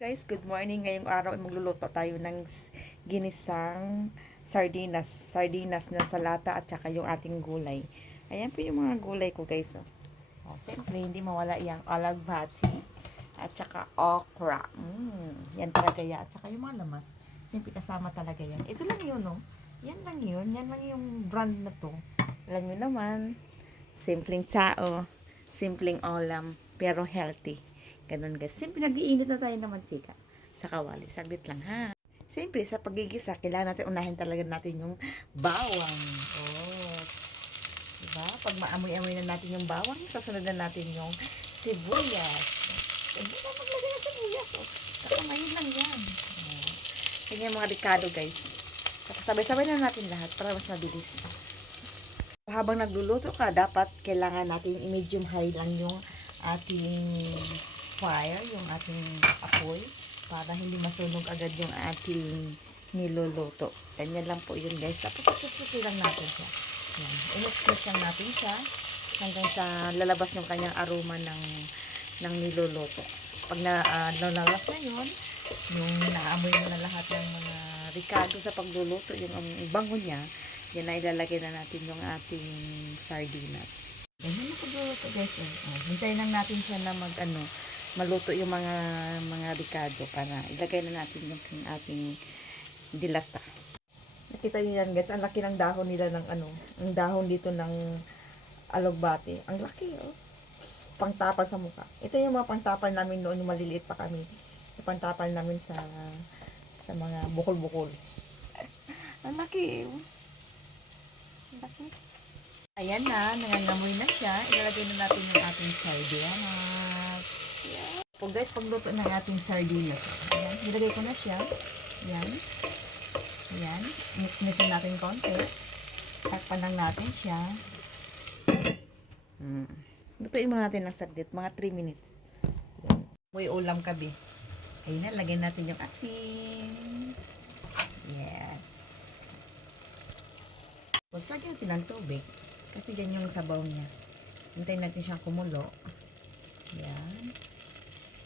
Guys, good morning. Ngayong araw ay magluluto tayo ng ginisang sardinas. Sardinas na salata at saka yung ating gulay. Ayan po yung mga gulay ko, guys. Siyempre, hindi mawala yung alagbati at saka okra. Yan talaga yan. At saka yung mga lamas. Siyempre, kasama talaga yan. Ito lang yun, no? Yan lang yun. Yan lang yung brand na to. Alam nyo naman, simpleng tao, simpleng ulam, pero healthy. Ganun guys. Siyempre, nag-iinit na tayo ng mantika sa kawali. Saglit lang ha. Siyempre, sa pagigisa, kailangan natin unahin talaga natin yung bawang. Oh. Diba? Pag maamoy-amoy na natin yung bawang, sasunod na natin yung sibuyas. Hindi na maglagay ng sibuyas. Oh. Kakamayin lang yan. Oh. Yan yung mga ricado guys. Sabay-sabay na natin lahat para mas mabilis. Habang nagluluto ka, dapat kailangan natin i-medium high lang yung ating fire, yung ating apoy, para hindi masunog agad yung ating niluluto. Ganyan lang po yun guys. Tapos isusuki lang natin siya. Yan. I-mix lang natin siya hanggang sa lalabas yung kanyang aroma ng niluluto. Pag nalabas na yun, yung naamoy mo na lahat ng mga ricado sa pagluluto, yung bango niya, yan na ilalagay na natin yung ating sardinas. Ganyan na pagluluto guys. Hintayin lang natin siya na maluto yung mga ricado para ilagay na natin yung ating dilata. Nakita niyo yan guys, ang laki ng dahon nila ng ang dahon dito ng alogbate. Ang laki oh. Pangtapal sa mukha. Ito yung mga pangtapal namin noon, yung maliliit pa kami. Yung pangtapal namin sa mga bukol-bukol. Ang laki oh. Ang laki. Ayan na, nangangamoy na siya. Ilalagay na natin yung ating sardinas. Yeah. So guys, pagluto ng ating sardinas. Ayan, nilagay ko na siya. Ayan. Ayan. Mix-mix natin konti. Takpan lang natin siya. Lutuin mo natin ng saglit. Mga 3 minutes. Ayan. May ulam kabi. Ayan na, lagay natin yung asin. Yes. Tapos lagyan natin ng tubig. Kasi yan yung sabaw niya. Hintayin natin siyang kumulo. Yan.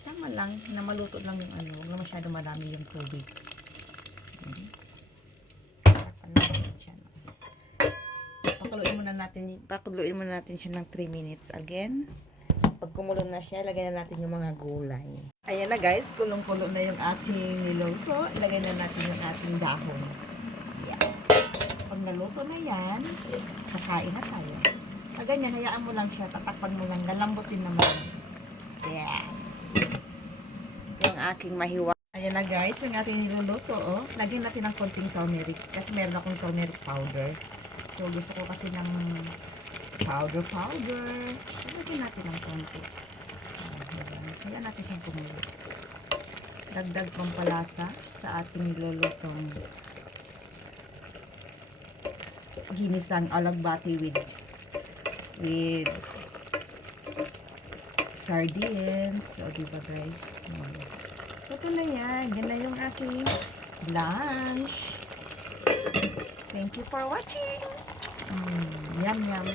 Tama lang, na maluto lang yung huwag na masyado marami yung tubig. Pakuluin muna natin siya ng 3 minutes. Again, pag kumulo na siya, lagay na natin yung mga gulay. Ayan na guys, kulong-kulo na yung ating niluto. Ilagay na natin yung ating dahon. Yes. Pag naluto na yan, kakain na tayo. Ganyan, hayaan mo lang siya, tatakpan mo lang, lalambutin naman. Yes. Yung aking mahiwa. Ayan na guys, yung ating niluluto, oh. Lagyan natin ng konting turmeric, kasi meron akong turmeric powder. So, gusto ko kasi ng powder. So, lagyan natin ng konti. Hayaan natin siyang kumulo. Dagdag pampalasa sa ating nilulutong ginisang alagbati with sardines. So, diba guys? Ito na yan. Yan na yung aking lunch. Thank you for watching. Yum, yum.